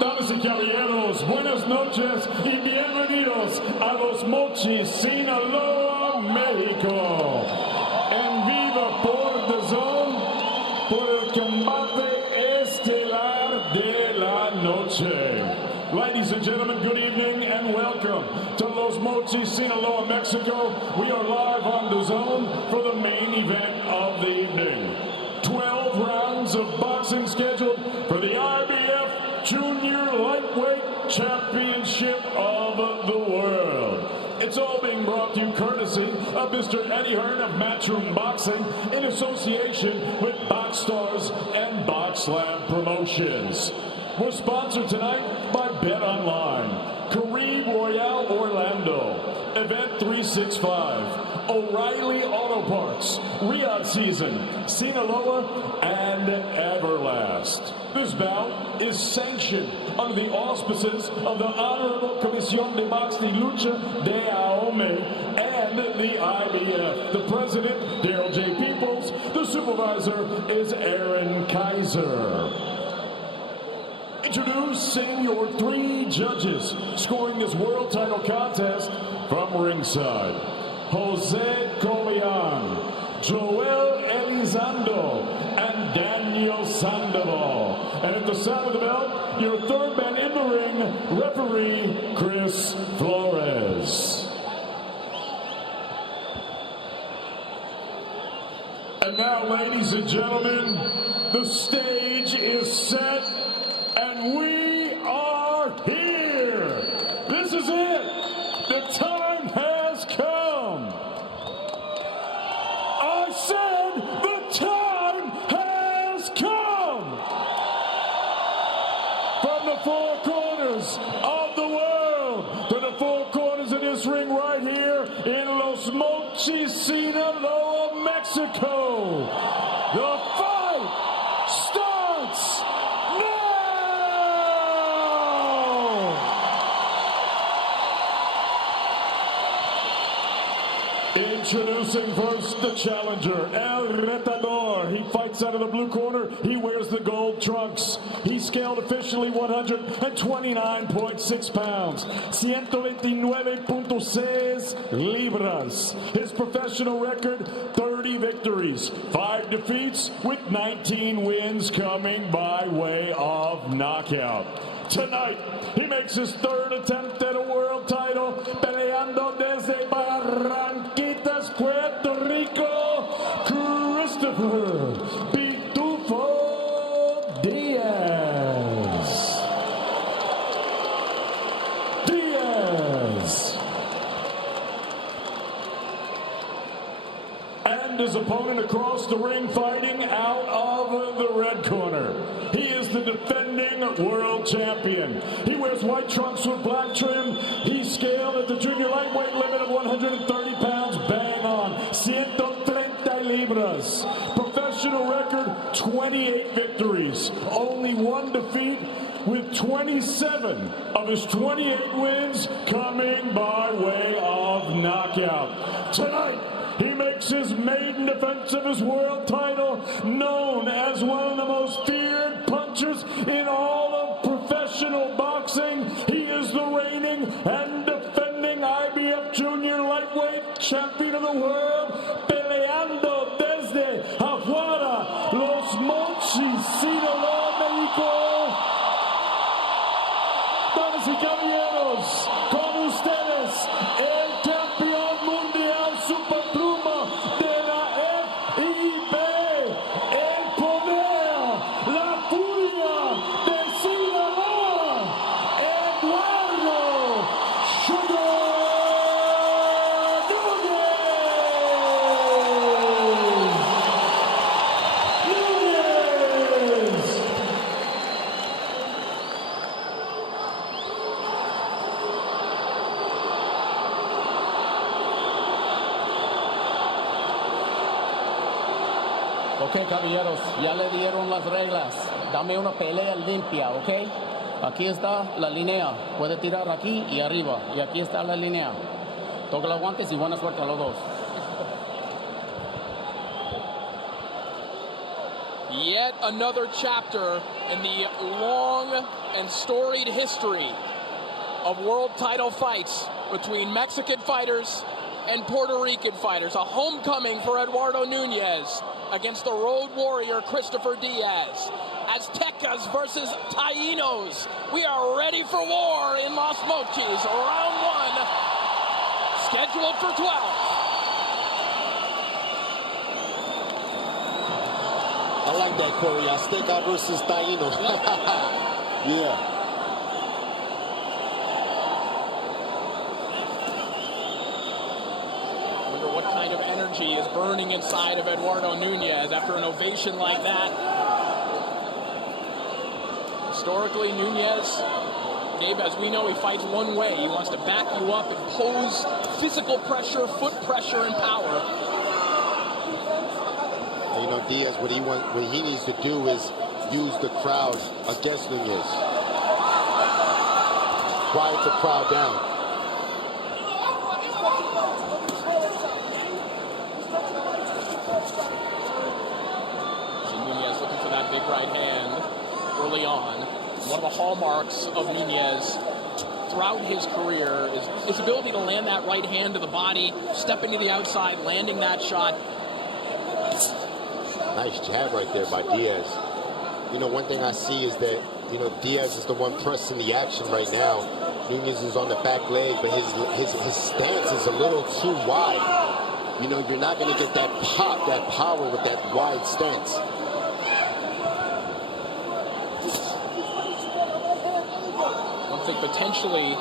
Damas y caballeros, buenas noches y bienvenidos a Los Mochis, Sinaloa, México. En vivo por DAZN, por el combate estelar de la noche. Ladies and gentlemen, good evening and welcome to Los Mochis, Sinaloa, Mexico. We are live on DAZN for the main event of the evening. 12 rounds of boxing scheduled for the IBF Junior Lightweight Championship of the World. It's all being brought to you courtesy of Mr. Eddie Hearn of Matchroom Boxing in association with Box Stars and Box Lab Promotions. We're sponsored tonight by Bet Online, Caribe Royale Orlando, Event 365, O'Reilly Auto Parts, Riyadh Season, Sinaloa, and Everlast. This bout is sanctioned under the auspices of the Honorable Comisión de Box y Lucha de AOME and the IBF. The president, Daryl J. Peoples. The supervisor is Aaron Kaiser. Introducing your three judges scoring this world title contest from ringside. Jose Cobian, Joel Elizondo, and Daniel Sandoval. And at the sound of the bell, your third man in the ring, referee Chris Flores. And now, ladies and gentlemen, the stage is set. And we are here. This is it. The time has come. I said the time has come. From the four corners of the world to the four corners of this ring right here in Los Mochis, Sinaloa, Mexico. The fight starts now. Introducing first the challenger, El Retador. He fights out of the blue corner. He wears the gold trunks. He's scaled officially 129.6 pounds, 129.6 libras. His professional record, 30 victories, 5 defeats, with 19 wins coming by way of knockout. Tonight, he makes his third attempt at a world title, peleando desde Barranquitas, Puerto Rico, Christopher Pitufo Diaz. And his opponent across the ring fighting out of the red corner. He is the defending world champion. He wears white trunks with black trim. He's scaled at the junior lightweight limit of 130 pounds, bang on, 130 libras. Professional record, 28 victories, only 1 defeat, with 27 of his 28 wins coming by way of knockout. Tonight, he makes his maiden defense of his world title, known as one of the most feared punchers in all of professional boxing. He is the reigning and defending IBF Junior Lightweight Champion of the World, peleando desde Afuera, Los Mochis, Sinaloa, México. Damas y caballeros, con ustedes, el campeón mundial superpluma de la FIB, el poder, la furia de Sinaloa, Eduardo Sugar Nunez. Ok, caballeros, ya le dieron las reglas. Dame una pelea limpia, ¿ok? Aquí está la línea. Puede tirar aquí y arriba. Y aquí está la línea. Toca los guantes y buena suerte a los dos. Yet another chapter in the long and storied history of world title fights between Mexican fighters and Puerto Rican fighters. A homecoming for Eduardo Nunez against the road warrior Christopher Diaz. Aztecas versus Taínos. We are ready for war in Los Mochis. Round 1, scheduled for 12. I like that, Corey. Azteca versus Taíno. Yeah. Wonder what kind of energy is burning inside of Eduardo Nunez after an ovation like that. Historically, Nunez, Gabe, as we know, he fights one way. He wants to back you up, impose physical pressure, foot pressure, and power. You know, Diaz, what he needs to do is use the crowd against Nunez. Quiet the crowd down. So Nunez looking for that big right hand early on. One of the hallmarks of Nunez throughout his career is his ability to land that right hand to the body, step into the outside, landing that shot. Nice jab right there by Diaz. You know, one thing I see is that, you know, Diaz is the one pressing the action right now. Nunez is on the back leg, but his stance is a little too wide. You know, you're not going to get that pop, that power with that wide stance. One thing potentially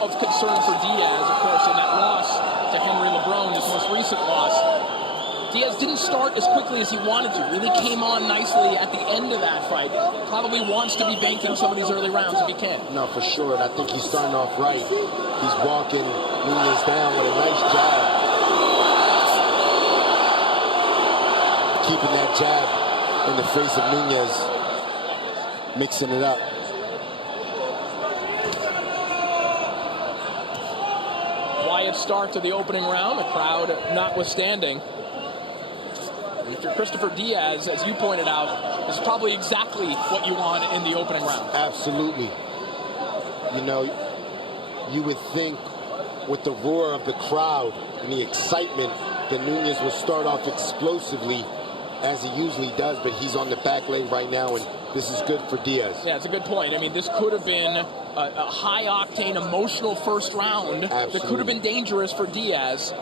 of concern for Diaz, of course, in that loss to Henry LeBron, his most recent loss, Diaz didn't start as quickly as he wanted to. Really came on nicely at the end of that fight. Probably wants to be banking some of these early rounds if he can. No, for sure, and I think he's starting off right. He's walking Nunez down with a nice jab. Keeping that jab in the face of Nunez. Mixing it up. Quiet start to the opening round, the crowd notwithstanding. If you're Christopher Diaz, as you pointed out, this is probably exactly what you want in the opening round. Absolutely. You know, you would think with the roar of the crowd and the excitement that Nunez will start off explosively as he usually does, but he's on the back leg right now, and this is good for Diaz. Yeah, it's a good point. I mean, this could have been a high-octane, emotional first round. Absolutely. That could have been dangerous for Diaz.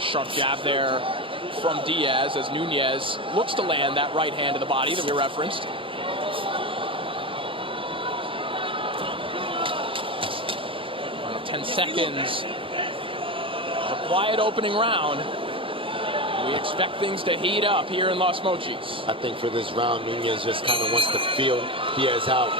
Sharp jab there from Diaz as Nunez looks to land that right hand to the body that we referenced. 10 seconds. A quiet opening round. We expect things to heat up here in Los Mochis. I think for this round, Nunez just kind of wants to feel Diaz out.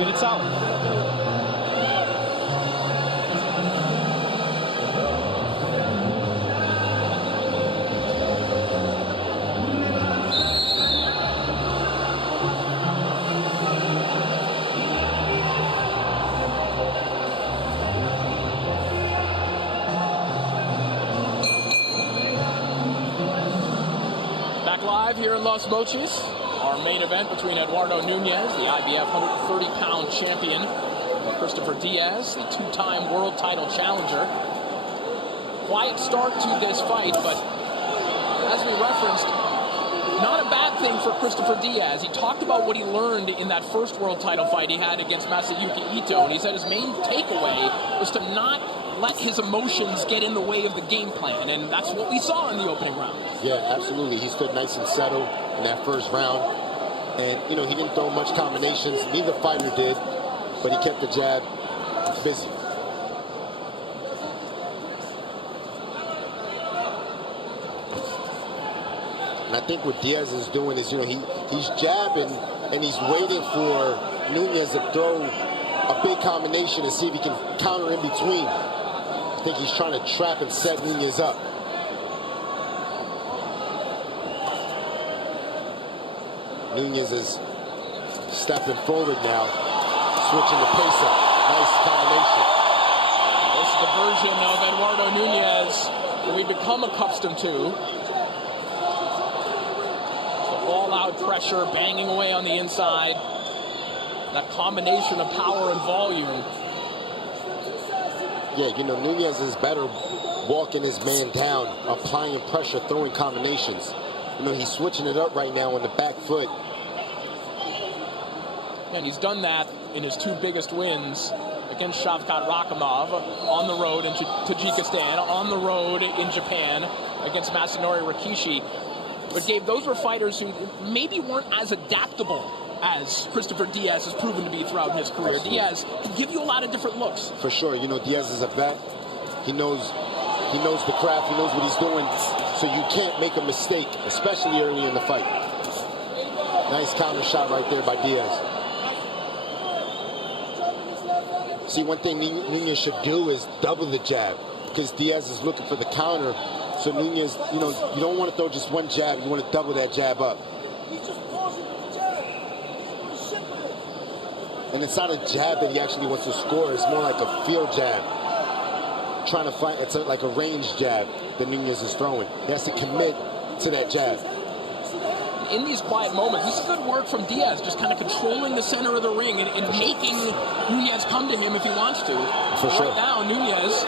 It's out. Back live here in Los Mochis. Our main event between Eduardo Nunez, the IBF 130-pound champion, and Christopher Diaz, the two-time world title challenger. Quiet start to this fight, but as we referenced, not a bad thing for Christopher Diaz. He talked about what he learned in that first world title fight he had against Masayuki Ito, and he said his main takeaway was to not let his emotions get in the way of the game plan, and that's what we saw in the opening round. Yeah, absolutely. He stood nice and settled in that first round. And, you know, he didn't throw much combinations. Neither fighter did, but he kept the jab busy. And I think what Diaz is doing is, you know, he's jabbing and he's waiting for Nunez to throw a big combination and see if he can counter in between. I think he's trying to trap and set Nunez up. Nunez is stepping forward now, switching the pace up. Nice combination. This is the version of Eduardo Nunez that we've become accustomed to. All-out pressure, banging away on the inside. That combination of power and volume. Yeah, you know, Nunez is better walking his man down, applying pressure, throwing combinations. You know, he's switching it up right now on the back foot. And he's done that in his two biggest wins against Shavkat Rakhimov on the road in Tajikistan, on the road in Japan against Masanori Rikishi. But Dave, those were fighters who maybe weren't as adaptable as Christopher Diaz has proven to be throughout his career. Absolutely. Diaz can give you a lot of different looks. For sure. You know, Diaz is a vet. He knows the craft. He knows what he's doing. So you can't make a mistake, especially early in the fight. Nice counter shot right there by Diaz. See, one thing Nunez should do is double the jab, because Diaz is looking for the counter. So Nunez, you know, you don't want to throw just one jab. You want to double that jab up. And it's not a jab that he actually wants to score. It's more like a field jab. Trying to find, it's like a range jab that Nunez is throwing. He has to commit to that jab. In these quiet moments, this is good work from Diaz, just kind of controlling the center of the ring and making Nunez come to him if he wants to. For sure. Right now, Nunez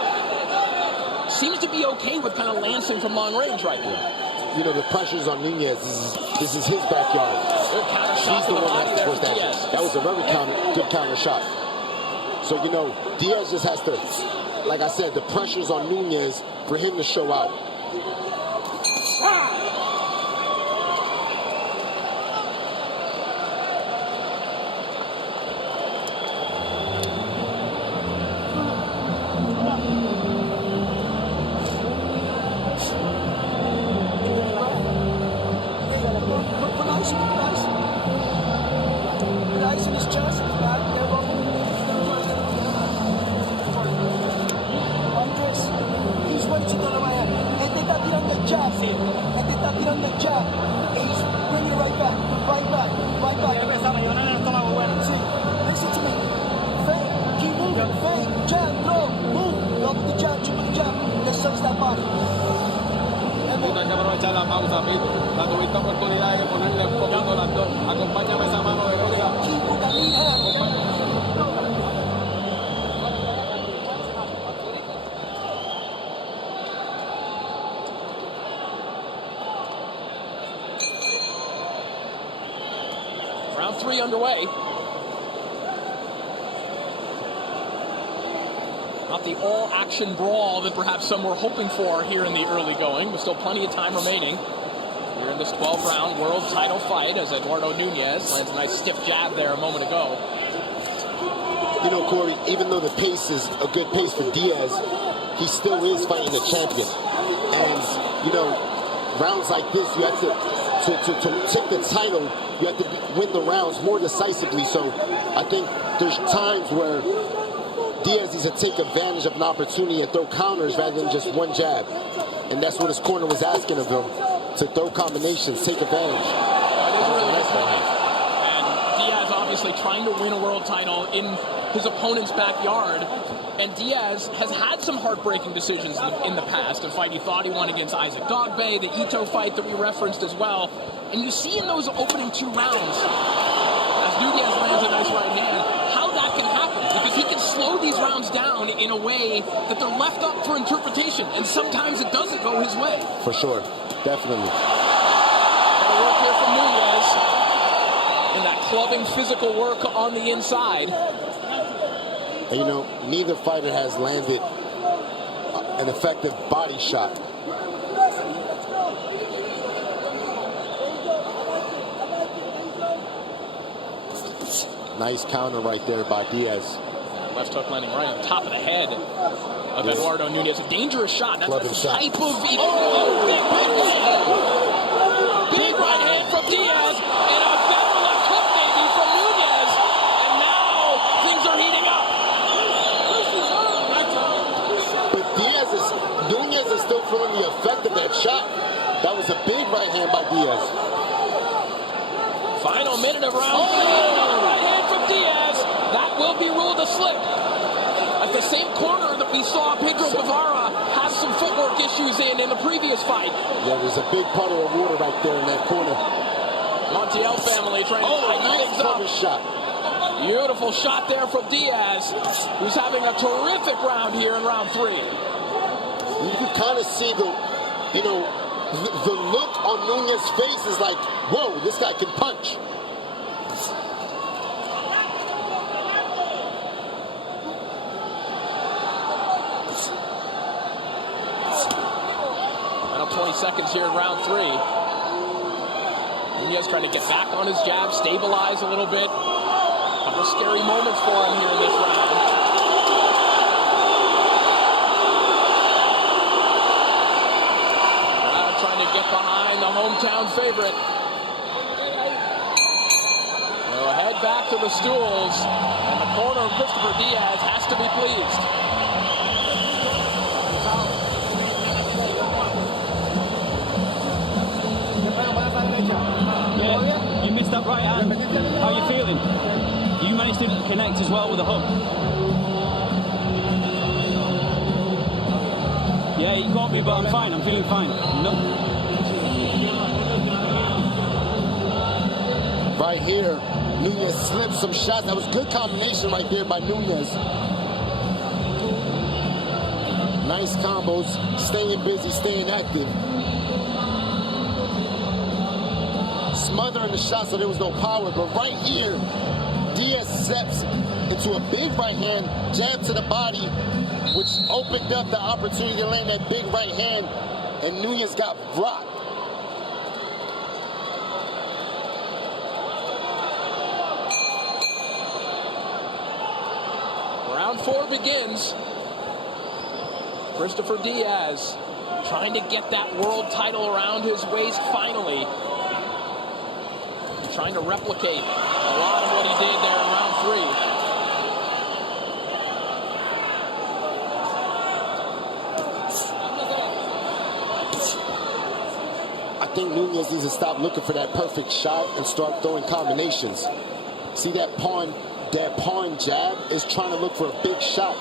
seems to be okay with kind of lancing from long range right now. You know, the pressure's on Nunez. This is his backyard. He's the one that has to force that. That was a very good counter shot. So, you know, Diaz just has to, like I said, the pressure's on Nunez for him to show out. Round three underway. Not the all-action brawl that perhaps some were hoping for here in the early going, but still plenty of time remaining here in this 12-round world title fight as Eduardo Nunez lands a nice stiff jab there a moment ago. You know, Corey, even though the pace is a good pace for Diaz, he still is fighting a champion. And, you know, rounds like this, you have to take the title, you have to win the rounds more decisively. So I think there's times where Diaz needs to take advantage of an opportunity and throw counters rather than just one jab. And that's what his corner was asking of him, to throw combinations, take advantage. And Diaz obviously trying to win a world title in his opponent's backyard. And Diaz has had some heartbreaking decisions in the past. A fight he thought he won against Isaac Dogbe, the Ito fight that we referenced as well. And you see in those opening two rounds, as Nunez lands a nice right hand, how that can happen. Because he can slow these rounds down in a way that they're left up for interpretation. And sometimes it doesn't go his way. For sure. Definitely. Better work here from Nunez. And that clubbing physical work on the inside. And, you know, neither fighter has landed an effective body shot. Nice counter right there by Diaz. Left hook landing right on top of the head of Eduardo Nunez. A dangerous shot. That's the type of... big right hand from Diaz. And a better left hook maybe from Nunez. And now things are heating up. But Nunez is still feeling the effect of that shot. That was a big right hand by Diaz. Final minute of round 3. Another right hand from Diaz. That will be ruled a slip. At the same corner that we saw Pedro Guevara have some footwork issues in the previous fight. Yeah, there's a big puddle of water right there in that corner. Montiel family trying to tighten things up. Shot. Beautiful shot there from Diaz, who's having a terrific round here in round 3. You can kind of see the look on Nunez's face is like, whoa, this guy can punch. Final 20 seconds here in round 3. Nunez trying to get back on his jab, stabilize a little bit. A couple scary moments for him here in this round. Trying to get behind the hometown favorite. They'll head back to the stools, and the corner of Christopher Diaz has to be pleased. Yeah, you missed that right hand. How are you feeling? You managed to connect as well with the hook. Yeah, you got me, but I'm fine. I'm feeling fine. No. Right here, Nunez slipped some shots. That was good combination right there by Nunez. Nice combos, staying busy, staying active. Smothering the shot so there was no power, but right here, Diaz steps into a big right hand, jab to the body, which opened up the opportunity to land that big right hand, and Nunez got rocked. Round 4 begins. Christopher Diaz trying to get that world title around his waist finally. Trying to replicate a lot of what he did there in round 3. I think Nunez needs to stop looking for that perfect shot and start throwing combinations. See that pawn jab is trying to look for a big shot.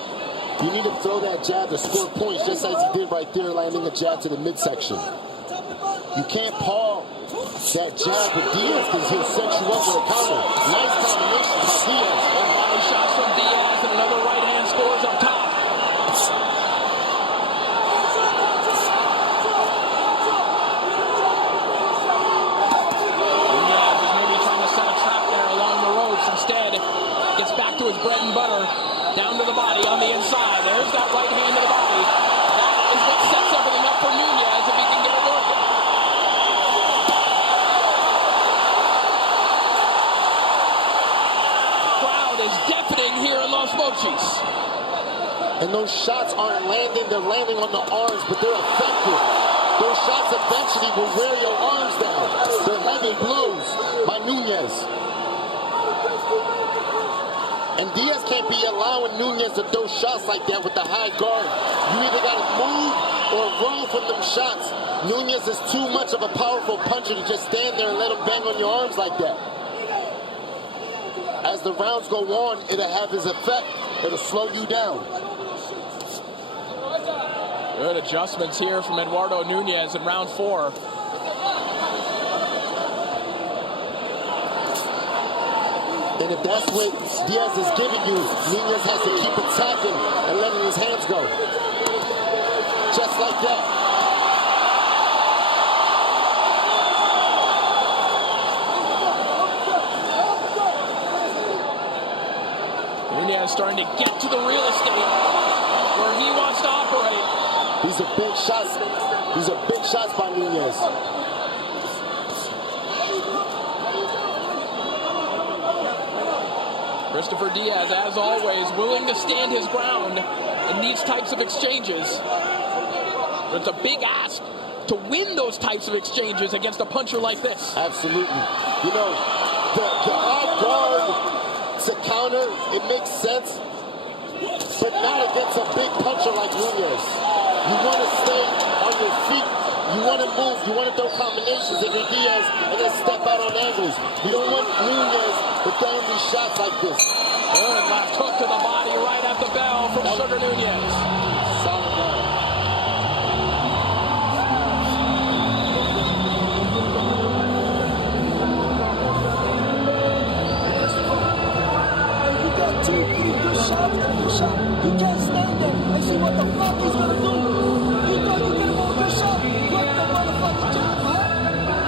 You need to throw that jab to score points, just as he did right there, landing a jab to the midsection. You can't paw that jab with Diaz because he'll set you up with a counter. Nice combination by Diaz. One body shots from Diaz and another right hand scores up top. Nunez is maybe trying to set a trap there along the ropes. Instead, gets back to his bread and butter. Down to the body on the inside. There's that right hand to the body. That is what sets everything up for Nunez if he can get it working. The crowd is deafening here in Los Mochis. And those shots aren't landing, they're landing on the arms, but they're effective. Those shots eventually will wear your arms down. They're heavy blows by Nunez. And Diaz can't be allowing Nunez to throw shots like that with the high guard. You either got to move or run from them shots. Nunez is too much of a powerful puncher to just stand there and let him bang on your arms like that. As the rounds go on, it'll have his effect. It'll slow you down. Good adjustments here from Eduardo Nunez in round 4. And if that's what Diaz is giving you, Nunez has to keep attacking and letting his hands go. Just like that. Nunez starting to get to the real estate where he wants to operate. These are big shots. These are big shots by Nunez. Christopher Diaz, as always, willing to stand his ground in these types of exchanges. But it's a big ask to win those types of exchanges against a puncher like this. Absolutely. You know, the off guard to counter, it makes sense, but not against a big puncher like Nunez. You want to stay on your feet. You want to move. You want to throw combinations if you're Diaz and then step out on angles. You don't want Nunez to throw these shots like this. Good left hook to the body right at the bell from Sugar Nunez. Solid down. You got two pretty good shots and good shot. You can't stand there and see what the fuck he's gonna do. You thought you get him on a good shot. Work the motherfucking jab, man.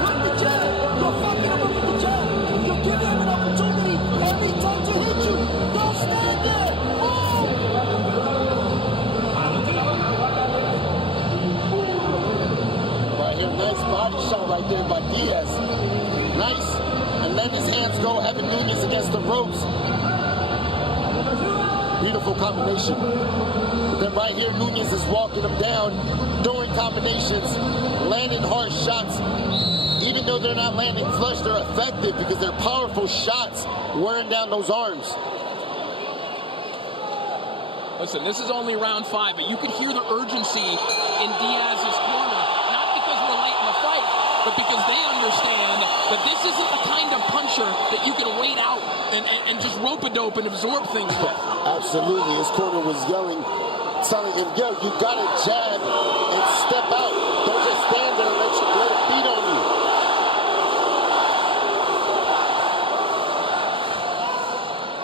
Work the jab. You're fucking him up with the jab. You're giving him an opportunity every time to hit you. Don't stand there. Move. Right here, nice body shot right there by Diaz. Nice. And letting his hands go, having Nunez against the ropes. Beautiful combination. But then right here, Nunez is walking him down, throwing combinations, landing hard shots. Even though they're not landing flush, they're effective because they're powerful shots, wearing down those arms. Listen, this is only round 5, but you could hear the urgency in Diaz's corner. Not because we're late in the fight, but because they understand that this isn't the kind of puncher that you can wait out and just rope-a-dope and absorb things with. Absolutely. His corner was yelling, telling him, yo, you gotta jab and step out. Don't just stand there and let it beat on you.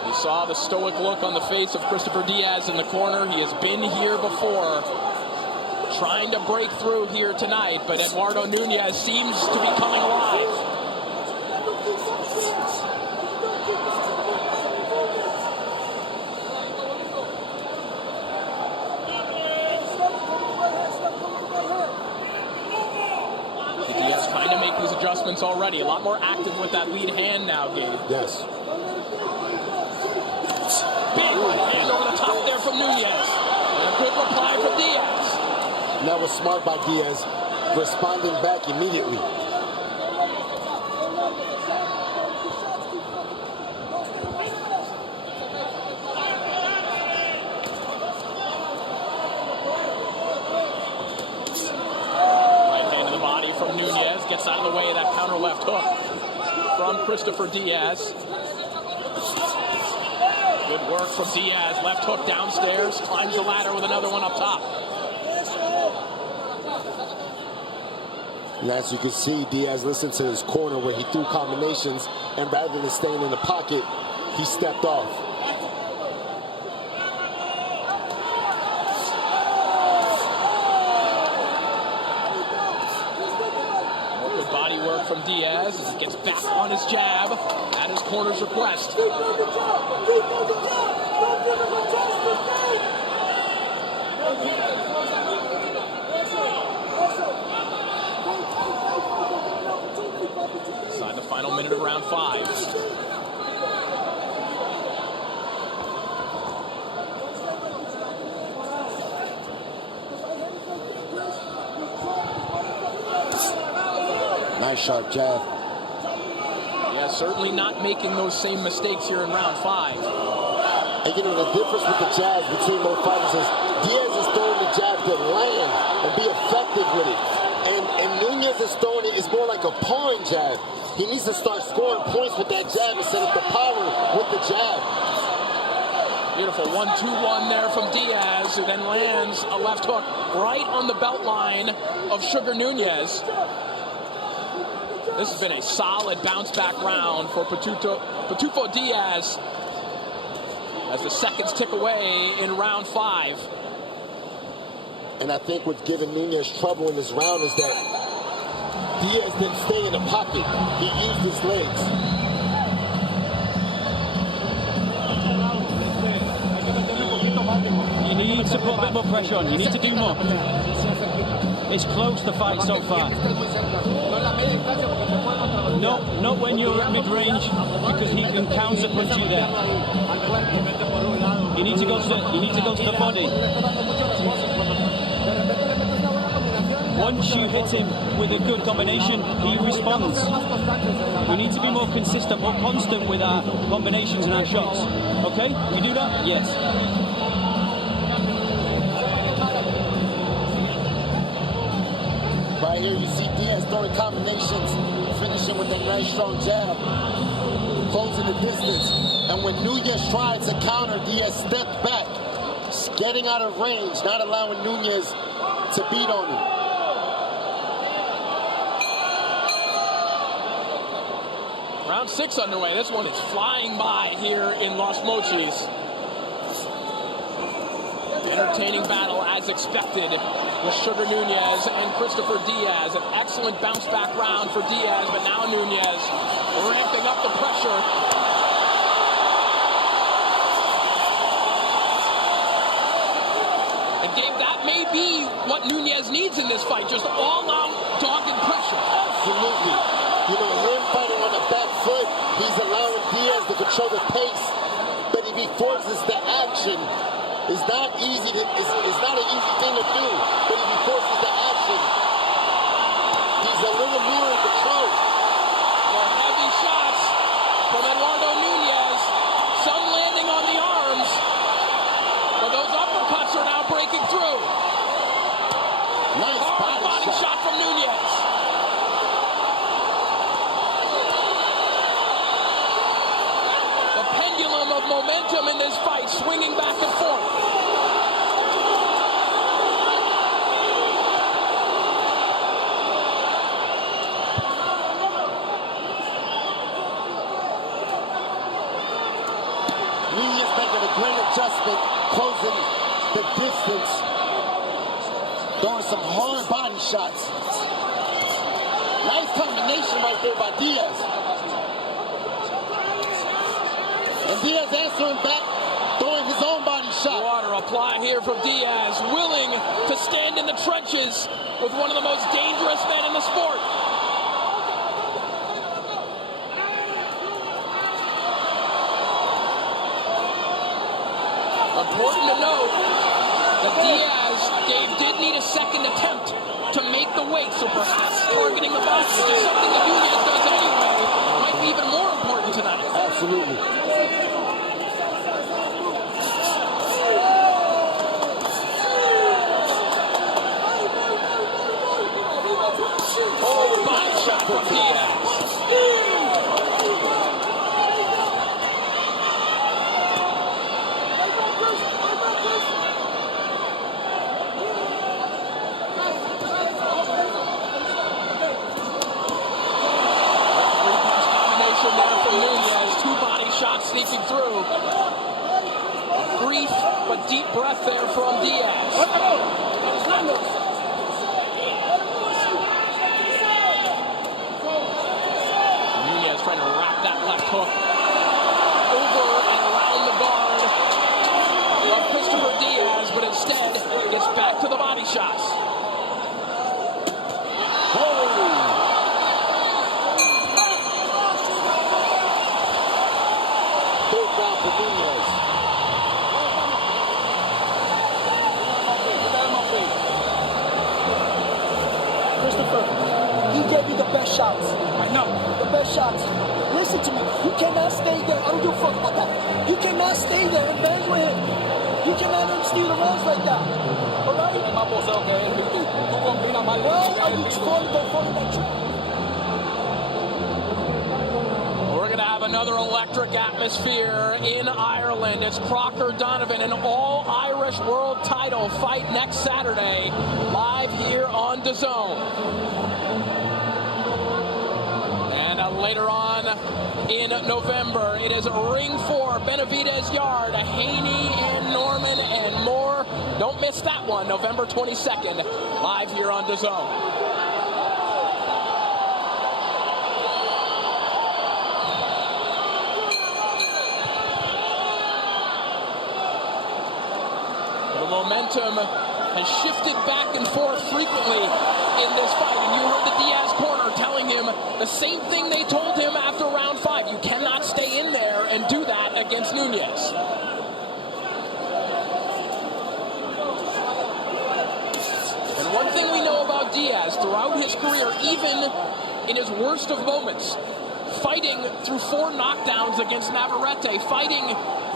You saw the stoic look on the face of Christopher Diaz in the corner. He has been here before, trying to break through here tonight, but Eduardo Nunez seems to be coming alive. Diaz trying to make these adjustments already. A lot more active with that lead hand now, Gabe. Yes. Big right hand over the top there from Nunez. And a good reply from Diaz. That was smart by Diaz, responding back immediately. Right hand to the body from Nunez. Gets out of the way of that counter left hook from Christopher Diaz. Good work from Diaz. Left hook downstairs. Climbs the ladder with another one up top. And as you can see, Diaz listened to his corner where he threw combinations, and rather than staying in the pocket, he stepped off. Good body work from Diaz as he gets back on his jab at his corner's request. Inside the final minute of round 5. Nice sharp jab. Yeah, certainly not making those same mistakes here in round 5. And you know, the difference with the jabs between both fighters is Diaz is throwing the jab to land and be effective with it. And Nunez is throwing it, it's more like a pawing jab. He needs to start scoring points with that jab instead of the power with the jab. Beautiful 1-2-1 there from Diaz, who then lands a left hook right on the belt line of Sugar Nunez. This has been a solid bounce-back round for Pitufo Diaz as the seconds tick away in round 5. And I think what's giving Nunez trouble in this round is that Diaz didn't stay in the pocket. He used his legs. You need to put a bit more pressure on. You need to do more. It's close, the fight so far. Not when you're at mid-range, because he can counter-punch you there. You need to go to the body. Once you hit him with a good combination, he responds. We need to be more consistent, more constant with our combinations and our shots. Okay? We do that? Yes. Right here, you see Diaz throwing combinations, finishing with a nice strong jab, closing the distance. And when Nunez tried to counter, Diaz stepped back, getting out of range, not allowing Nunez to beat on him. Round 6 underway. This one is flying by here in Los Mochis. Entertaining battle as expected with Sugar Nunez and Christopher Diaz. An excellent bounce back round for Diaz, but now Nunez ramping up the pressure. And Dave, that may be what Nunez needs in this fight, just all-out dogged pressure. Absolutely. You know, him fighting on the back foot, he's allowing Diaz to control the pace. But if he forces the action, it's not easy to, it's not an easy thing to do. But if he forces the action, he's a little more in control. More heavy shots from Eduardo Nunez. Some landing on the arms. But those uppercuts are now breaking through. Nice body shot from Nunez. Of momentum in this fight, swinging back and forth. Nunez making a great adjustment, closing the distance, throwing some hard body shots. Nice combination right there by Diaz. And Diaz answering back, throwing his own body shot. Water apply here from Diaz, willing to stand in the trenches with one of the most dangerous men in the sport. Important to note that Diaz, Dave, did need a second attempt to make the weight, so perhaps targeting the body, which is something that Nunez does anyway, might be even more important tonight. Absolutely. Body shot from Diaz. Combination there from Nunez. 2 body shots sneaking through. A brief but deep breath there from Diaz. Trying to wrap that left hook over and around the guard of Christopher Diaz, but instead gets back to the body shots. Big round for Nunez. Christopher, he gave you the best shots. I know. The best shots. Listen to me. You cannot stay there. I don't give a fuck about that. You cannot stay there and bang with him. You cannot steal the rounds like that. All right? Well, are you trying to follow that trick? We're going to have another electric atmosphere in Ireland. It's Crocker Donovan, an all-Irish world title fight next Saturday, live here on DAZN. Later on in November, it is Ring 4, Benavidez Yard, Haney and Norman and more. Don't miss that one, November 22nd, live here on DAZN. The momentum has shifted back and forth frequently in this fight, and you heard the Diaz corner telling him the same thing they told him after round 5. You cannot stay in there and do that against Nunez. Diaz throughout his career, even in his worst of moments, fighting through 4 knockdowns against Navarrete, fighting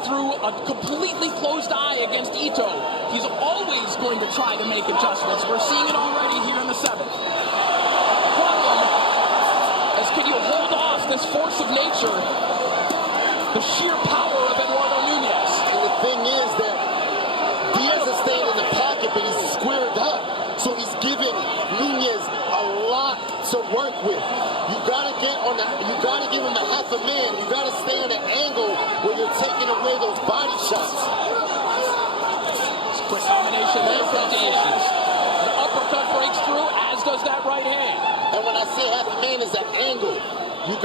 through a completely closed eye against Ito. He's always going to try to make adjustments. We're seeing it already here in the 7th. Problem is, can you hold off this force of nature, the sheer power of Eduardo Nunez? And the thing is that Diaz is staying in the pocket, but he's squared up. So he's giving Nunez a lot to work with. You gotta give him a half a man. You gotta stay on an angle where you're taking away those body shots. Quick combination there from Diaz. The uppercut breaks through, as does that right hand. And when I say half a man is an angle, he's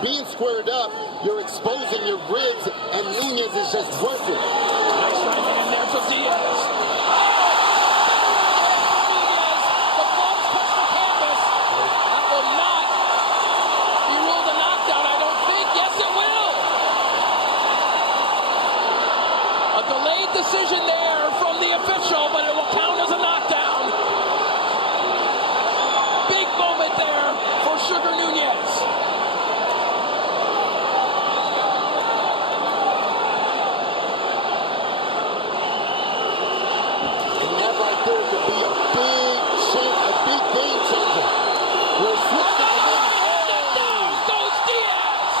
being squared up, you're exposing your ribs, and Nunez is just working. Nice right hand there from Diaz. Decision there from the official, but it will count as a knockdown. Big moment there for Sugar Nunez. And that right there could be a big game changer. We'll switch to the goes Diaz.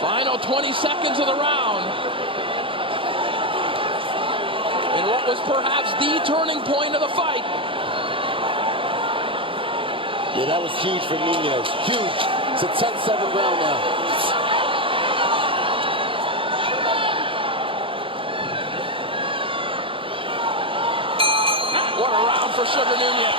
Final 20 seconds of the round. In what was perhaps the turning point of the fight. Yeah, that was huge for Nunez. Huge. It's a 10-7 round now. What a round for Sugar Nunez.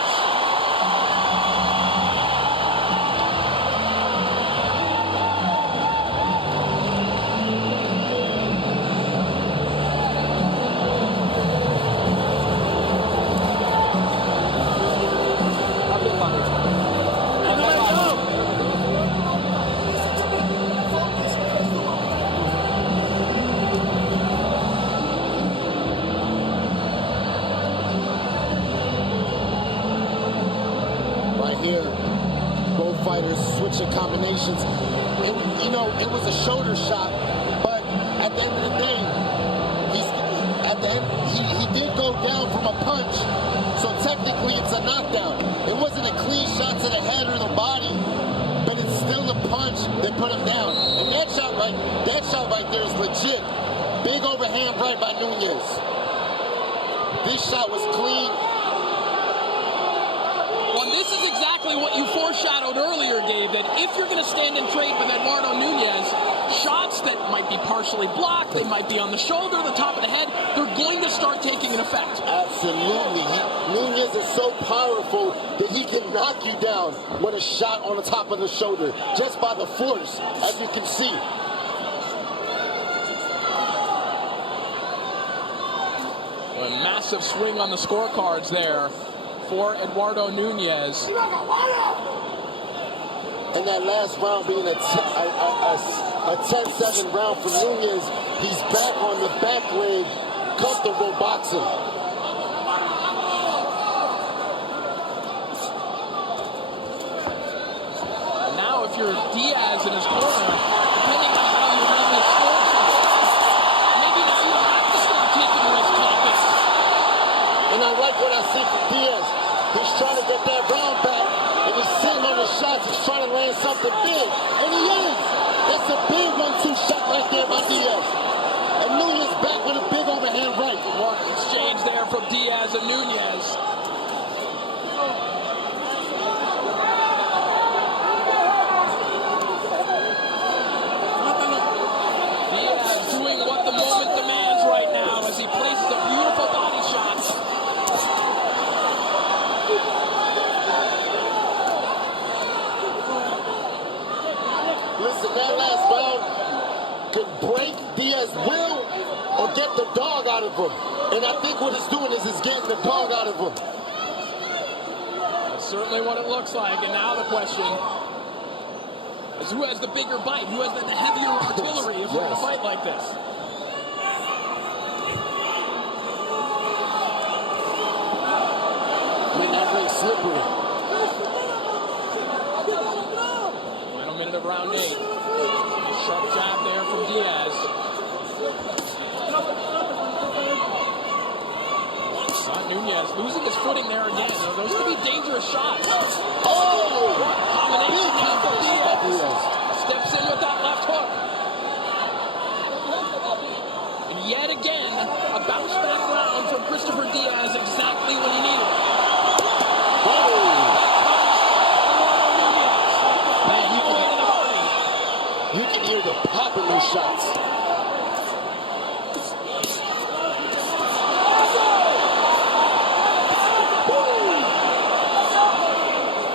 Here, both fighters switching combinations. And, you know, it was a shoulder shot, but at the end of the day, he did go down from a punch, so technically it's a knockdown. It wasn't a clean shot to the head or the body, but it's still a punch that put him down. And that shot right there is legit. Big overhand right by Nunez. This shot was clean. This is exactly what you foreshadowed earlier, Gabe, that if you're going to stand and trade with Eduardo Nunez, shots that might be partially blocked, they might be on the shoulder, the top of the head, they're going to start taking an effect. Absolutely. Nunez is so powerful that he can knock you down with a shot on the top of the shoulder, just by the force, as you can see. A massive swing on the scorecards there for Eduardo Nunez. And that last round being a 10-7 round for Nunez, he's back on the back leg, comfortable boxing. And now if you're Diaz in his corner, depending on how you run this scorecard, maybe now you have to start taking risks like this. And I like what I see from Diaz. He's trying to get that round back, and he's sitting on his shots. He's trying to land something big, and he is. That's a big 1-2 shot right there by Diaz. And Nunez back with a big overhand right. What exchange there from Diaz and Nunez. out of him. And I think what it's doing is it's getting the dog out of him. That's certainly what it looks like. And now the question is who has the bigger bite? Who has the heavier artillery if we're going to fight like this? Very slippery. Final minute of round 8. A sharp jab there from Diaz. Nunez losing his footing there again. Those could be dangerous shots. Oh! Combination combo. Diaz steps in with that left hook. And yet again, a bounce back round from Christopher Diaz exactly when he needed it. You can hear the pop in those shots.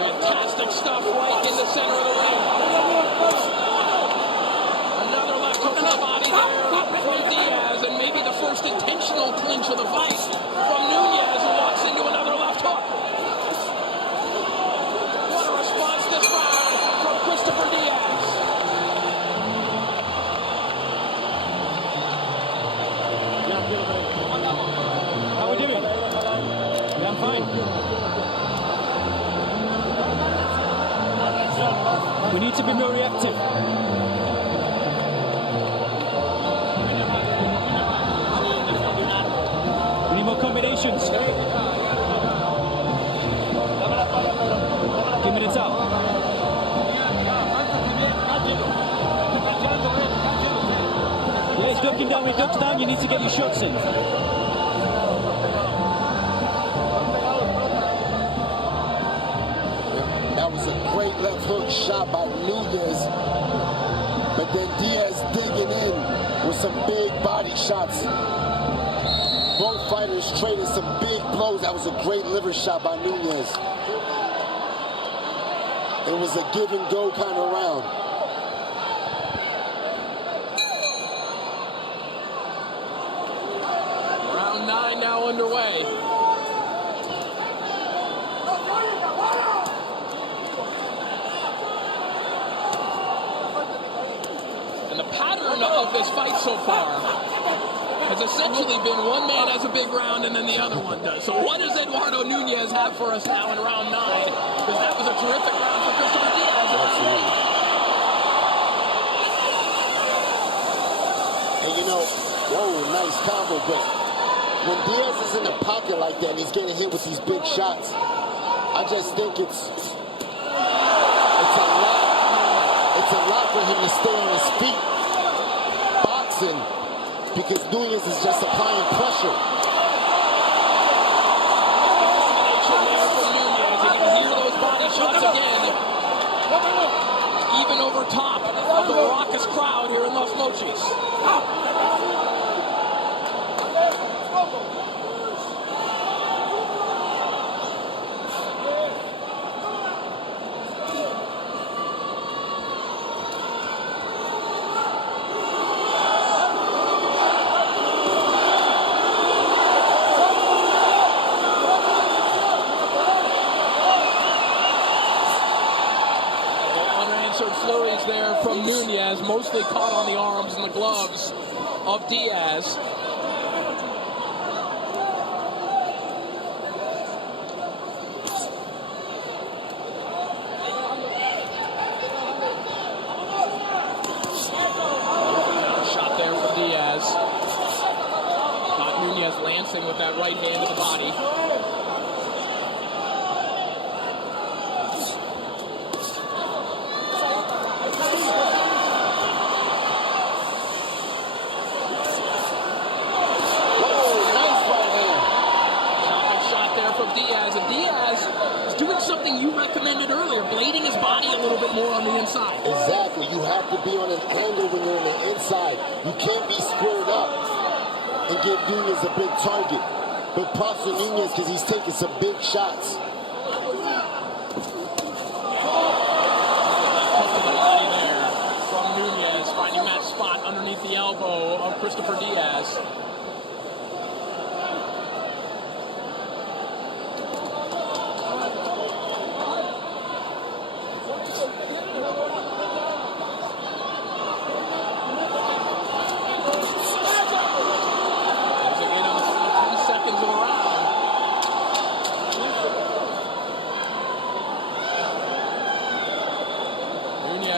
Fantastic stuff right in the center of the ring. Another left hook to the body there from Diaz, and maybe the first intentional clinch of the fight from Nunez, who walks into another left hook. What a response this round from Christopher Diaz. How are we doing? Yeah, I'm fine. We need to be more reactive. We need more combinations. Give me the top. Yeah, he's ducking down. When he ducks down, you need to get your shots in. That was a great left hook shot by Nunez. But then Diaz digging in with some big body shots. Both fighters traded some big blows. That was a great liver shot by Nunez. It was a give and go kind of round. Round 9 now underway. And the pattern of this fight so far has essentially been one man has a big round and then the other one does. So what does Eduardo Nunez have for us now in round 9? Because that was a terrific round for Christopher Diaz. Absolutely. And you know, whoa, nice combo, but when Diaz is in the pocket like that and he's getting hit with these big shots, I just think it's a lot for him to stay on his feet boxing, because Nunez is just applying pressure. Combination there from Nunez. You can hear those body shots again. Even over top of the raucous crowd here in Los Mochis. Flurries there from Nunez, mostly caught on the arms and the gloves of Diaz. Shot there from Diaz. Caught Nunez lancing with that right hand to the body. Blading his body a little bit more on the inside. Exactly. You have to be on an angle when you're on the inside. You can't be squared up and give Nunez a big target. But props to Nunez because he's taking some big shots. There from Nunez, finding that spot underneath the elbow of Christopher Diaz.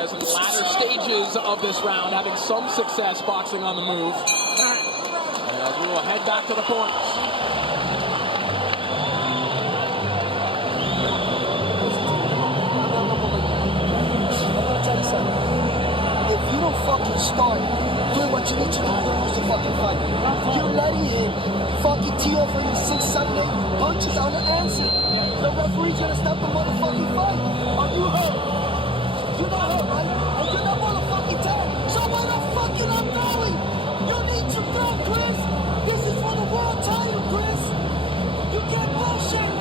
Diaz in the latter stages of this round, having some success boxing on the move. As we will head back to the corners. If you don't fucking start doing what you need to do, you'll lose the fucking fight. You're letting him fucking tee off for your 6, 7, 8 punches unanswered. The referee's gonna stop the motherfucking fight. Are you hurt? You're not hurt, right? And you're not motherfucking tired. So why the fucking I'm throwing? You need to throw, Chris. This is for the world title, Chris. You can't bullshit.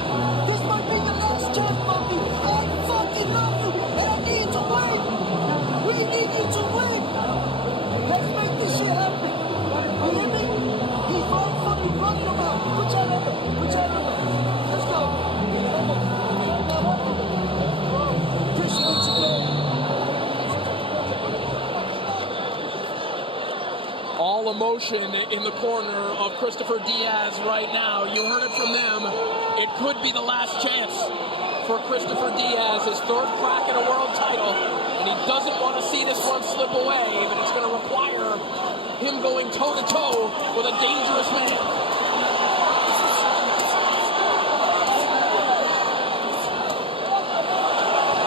This might be your last chance, puppy. I fucking love you, and I need to win. We need you to win. Let's make this shit happen. You hear me? He's all fucking running around. Put your hand up. Put your hand up. Let's go. Chris, you need to go. All emotion in the corner of Christopher Diaz right now. You heard it from them. It could be the last chance for Christopher Diaz, his third crack at a world title, and he doesn't want to see this one slip away, but it's going to require him going toe-to-toe with a dangerous man.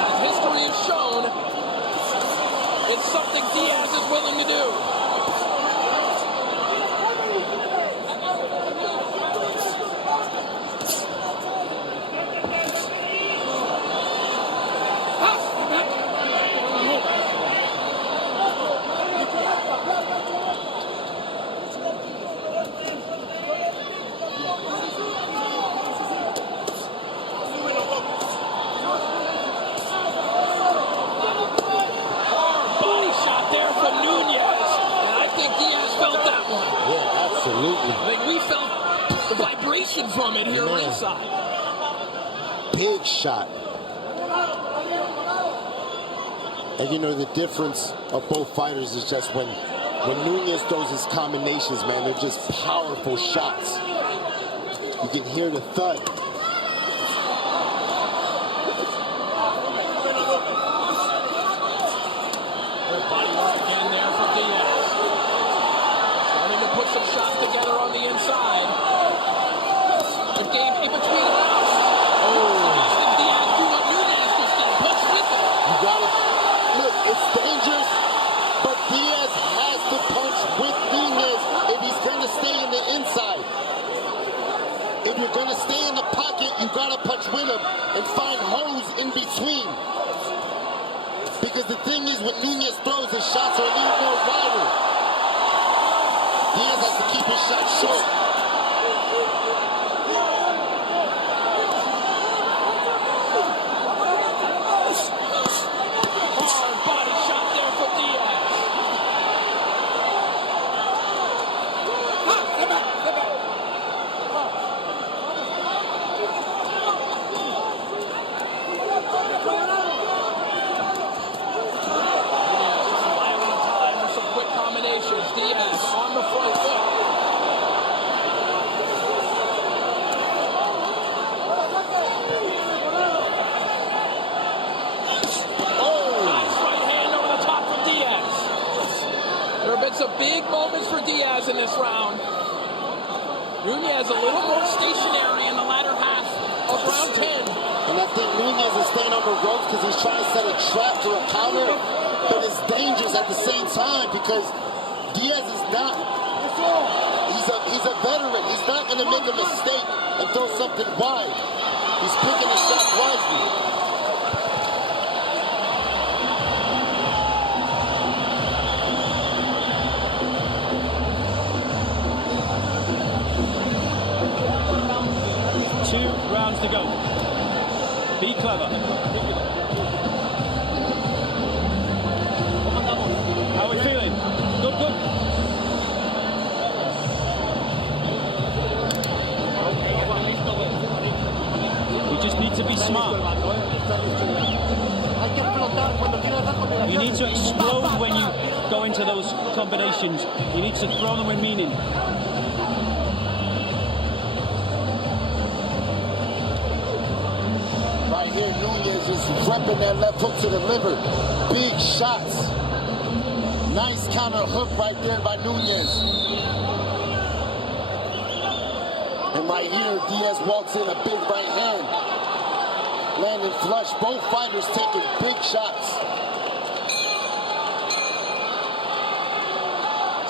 As history has shown, it's something Diaz is willing to do. From it here ringside. Big shot. And you know, the difference of both fighters is just when Nunez throws his combinations, man, they're just powerful shots. You can hear the thud. Body work again there for Diaz. Starting to put some shots together on the inside. The game in between rounds. Diaz do what Nunez just did. Punch with it. You gotta look, it's dangerous, but Diaz has to punch with Nunez if he's gonna stay in the inside. If you're gonna stay in the pocket, you gotta punch with him and find holes in between. Because the thing is, when Nunez throws, his shots are a little more wider. Diaz has to keep his shots short. Diaz on the front foot. Nice right hand over the top from Diaz. There have been some big moments for Diaz in this round. Nunez a little more stationary in the latter half of round 10. And I think Nunez is staying on the ropes because he's trying to set a trap or a counter, but it's dangerous at the same time because Diaz is not, he's a veteran. He's not going to make a mistake and throw something wide. He's picking his shots wisely. To go. Be clever. How are we feeling? Good, good. We just need to be smart. You need to explode when you go into those combinations. You need to throw them with meaning. here, Nunez just repping that left hook to the liver. Big shots. Nice counter hook right there by Nunez. And right here, Diaz walks in a big right hand. Landing flush. Both fighters taking big shots.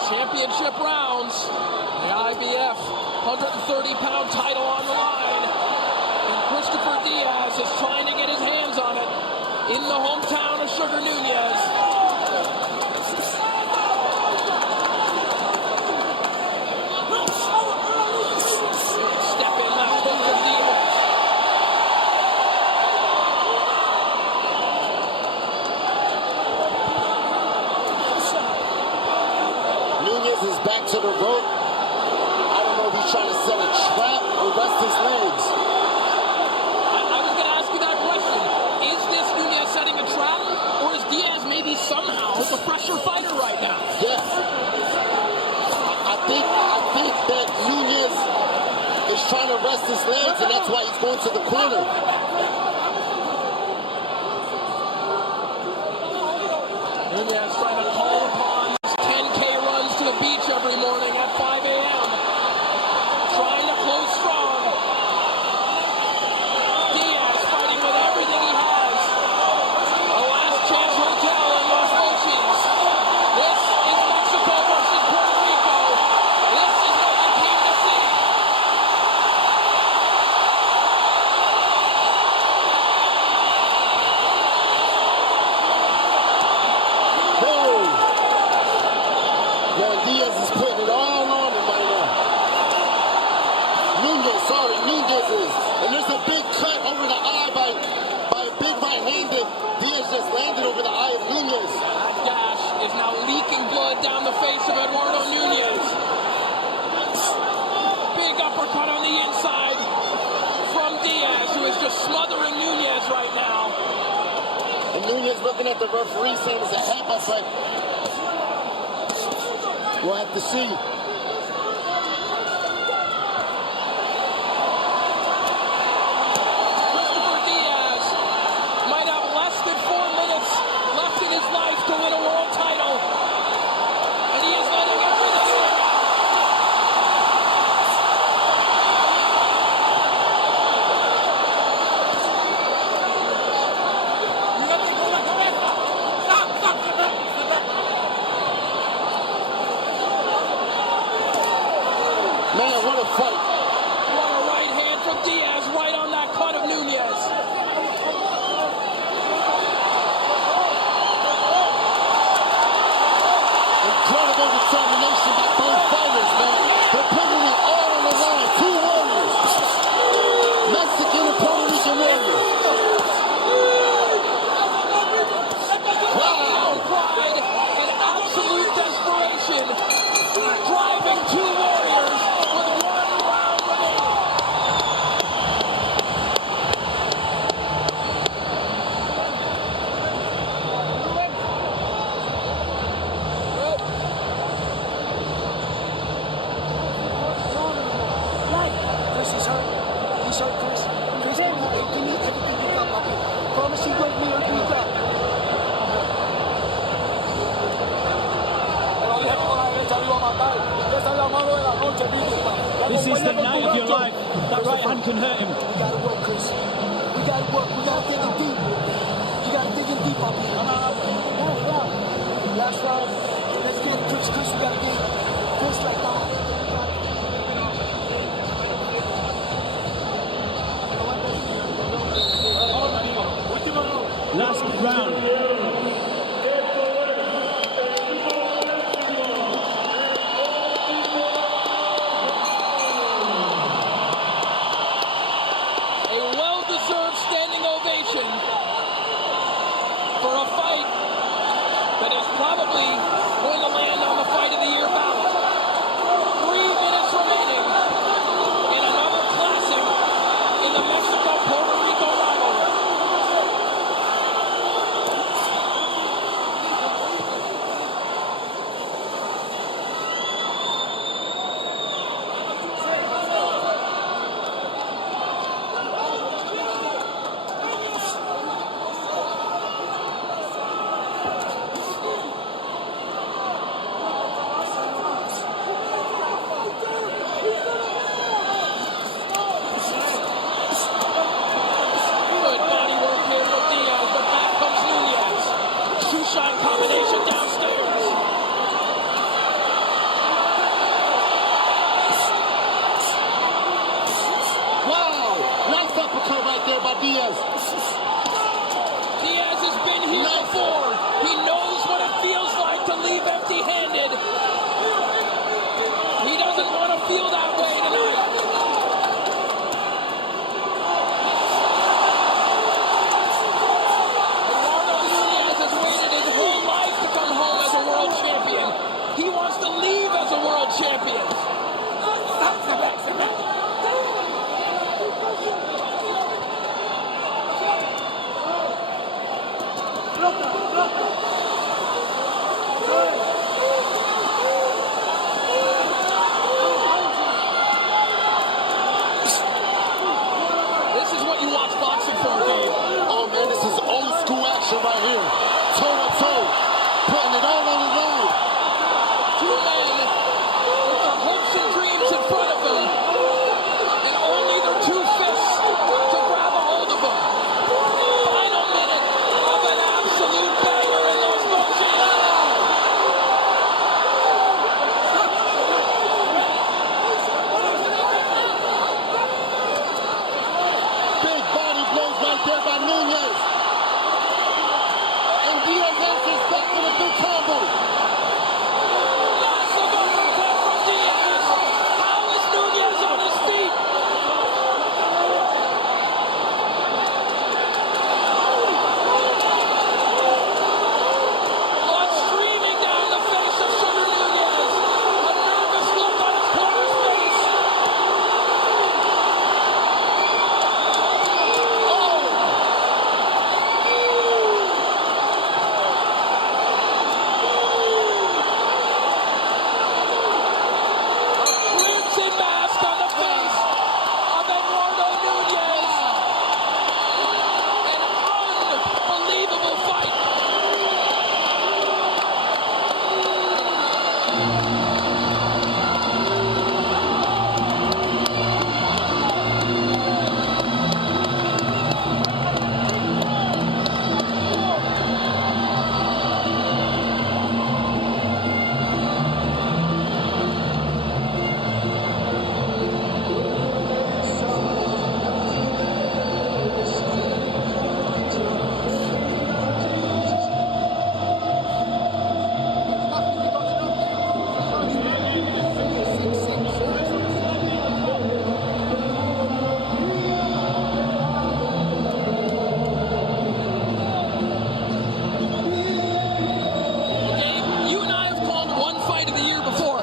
Championship rounds. The IBF 130-pound title on the line. And Christopher Diaz is trying to get his hands on it in the hometown of Sugar Nunez. Step in left hook from Diaz. Nunez is back to the rope. I don't know if he's trying to set a trap or rest his legs. I was going to ask you that question. Is this Nunez setting a trap, or is Diaz maybe somehow the fresher fighter right now? Yes. I think that Nunez is trying to rest his legs, and that's why he's going to the corner. Nunez trying to call upon his 10K runs to the beach every morning at 5 a.m. Trying to close strong. Diaz fighting with everything he has. The Last Chance Hotel in Los Mochis. This is Mexico versus Puerto Rico. This is what you came to see. Boom! Man, Diaz is putting it all on him right now. Nunez is. And there's a big cut over the eye by a big right hand that Diaz just landed over the eye of Nunez. That gash is now leaking blood down the face of Eduardo Nunez. Big uppercut on the inside from Diaz, who is just smothering Nunez right now. And Nunez looking at the referee saying it's a headbutt, but we'll have to see. Christopher Diaz might have less than 4 minutes left in his life to win a world title. And he is letting everything slip. Man, what a fight. What a right hand from Diaz, right on that cut of Nunez. Incredible determination by both fighters, man. They're putting it all on the line. Two warriors. Mexican and Puerto Rican warriors. Wow. Pride and absolute desperation, driving two warriors with 1 round remaining. Chris, he's hurt. He's hurt, Chris. Chris, give me everything you got, Bobby. Promise you with me everything you got. This is the night of your life. That right hand can hurt him. We gotta work, Chris. We gotta work. We gotta dig in deep. You gotta dig in deep, Bobby. Last round. Let's get it, Chris. Chris, we gotta get it. Chris, like that. Last round. A well-deserved standing ovation for a fight that is probably going to land on the Fight of the Year ballot. 3 minutes remaining in another classic in the Mexico-Puerto Rico rivalry. Diaz. Diaz has been here before. He knows what it feels like to leave empty-handed. He doesn't want to feel that way tonight. Eduardo Nunez has waited his whole life to come home as a world champion. He wants to leave as a world champion. This is what you watch boxing for, Dave. Oh man, this is old school action right here. Toe to toe, putting it all on the line. Two men with their hopes and dreams in front of them, and only their two fists to grab a hold of them. Final minute of an absolute banger in those motions. Big body blows right there by Nunez. And Diaz answers back with a big combo. Massive uppercut from Diaz. How is Nunez on his feet? Blood streaming down the face of Sugar Nunez. A nervous look on his corner's face. Crimson mask on the face of Eduardo Nunez. An unbelievable fight. Dave, you and I have called one fight of the year before.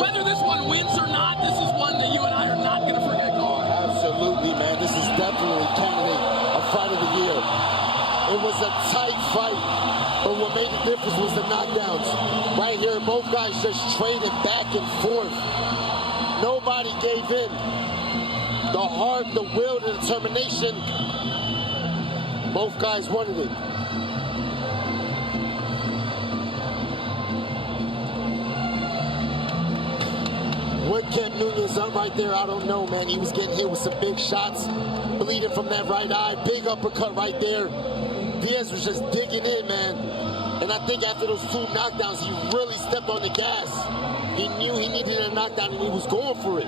Whether this one wins or not, this is one that you and I are not going to forget calling. Absolutely, man. This is definitely candidate a fight of the year. It was a tight fight, but what made the difference was the knockdowns. Right here, both guys just traded back and forth. Nobody gave in. The heart, the will, the determination. Both guys wanted it. What kept Nunez up right there, I don't know, man. He was getting hit with some big shots, bleeding from that right eye, big uppercut right there. Diaz was just digging in, man. And I think after those two knockdowns, he really stepped on the gas. He knew he needed a knockdown, and he was going for it.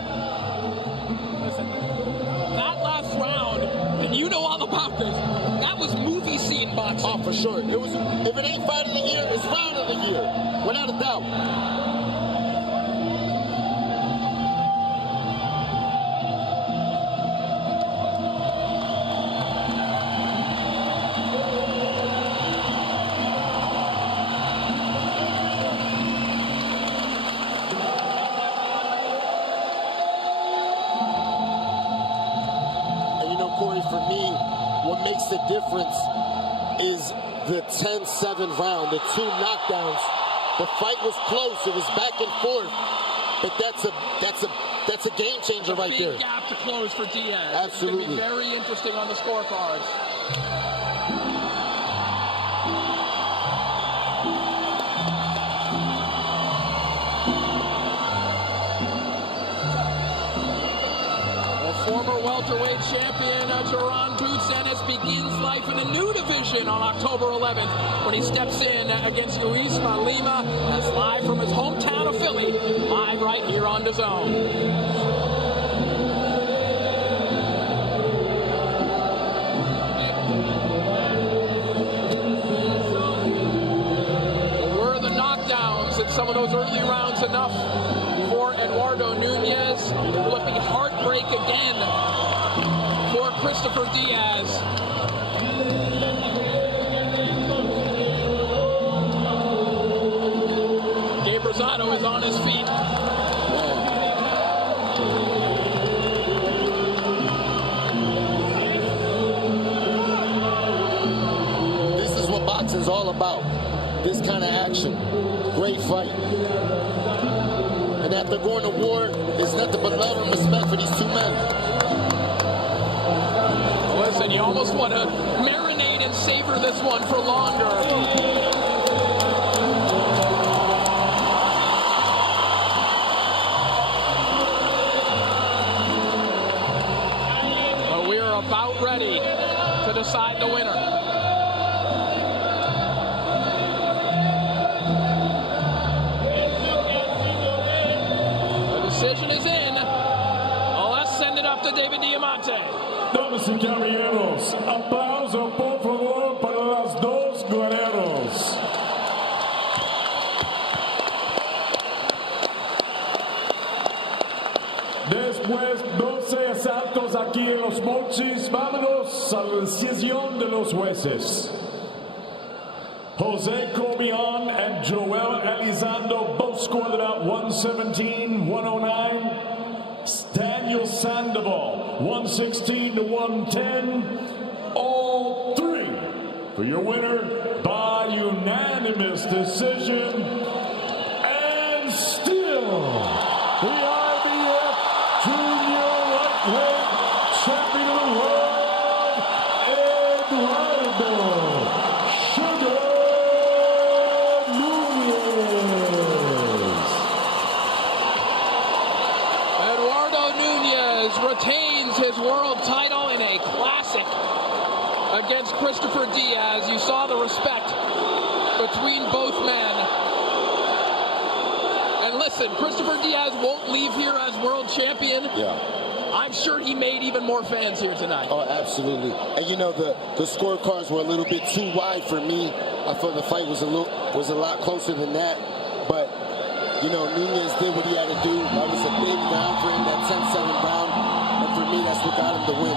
That last round, and you know all about this, that was movie scene boxing. Oh, for sure. It was. If it ain't fight of the year, it's round of the year, without a doubt. Corey, for me, what makes the difference is the 10-7 round, the two knockdowns. The fight was close. It was back and forth. But that's a game changer right there. Big gap to close for Diaz. Absolutely. It's going to be very interesting on the scorecards. Former welterweight champion Jaron Boots Ennis begins life in a new division on October 11th when he steps in against Luisma Lima. That's live from his hometown of Philly, live right here on DAZN. Christopher Diaz. Gabe Rosado is on his feet. This is what boxing's all about. This kind of action. Great fight. And after going to war, there's nothing but love and respect for these two men. Listen, you almost want to marinate and savor this one for longer. But we are about ready to decide the winner. Decision is in. Let's send it up to David Diamante. Damas y caballeros, aplauso por favor para las dos guerreros. Después 12 asaltos aquí en Los Mochis, vámonos a la decisión de los jueces. Jose Corbian and Joel Elizondo both scored about 117-109. Daniel Sandoval, 116-110. All three for your winner by unanimous decision. And still, the IBF Junior Lightweight Champion of the World, Eduardo Sugar Nunez. Eduardo Nunez retains his world title in a classic against Christopher Diaz. You saw the respect between both men. And listen, Christopher Diaz won't leave here as world champion. Yeah. I'm sure he made even more fans here tonight. Oh, absolutely. And you know, the scorecards were a little bit too wide for me. I thought the fight was a lot closer than that. But, you know, Nunez did what he had to do. That was a big round for him, that 10-7 round. And for me, that's what got him the win.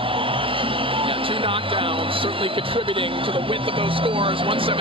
Yeah, 2 knockdowns certainly contributing to the width of those scores. 117.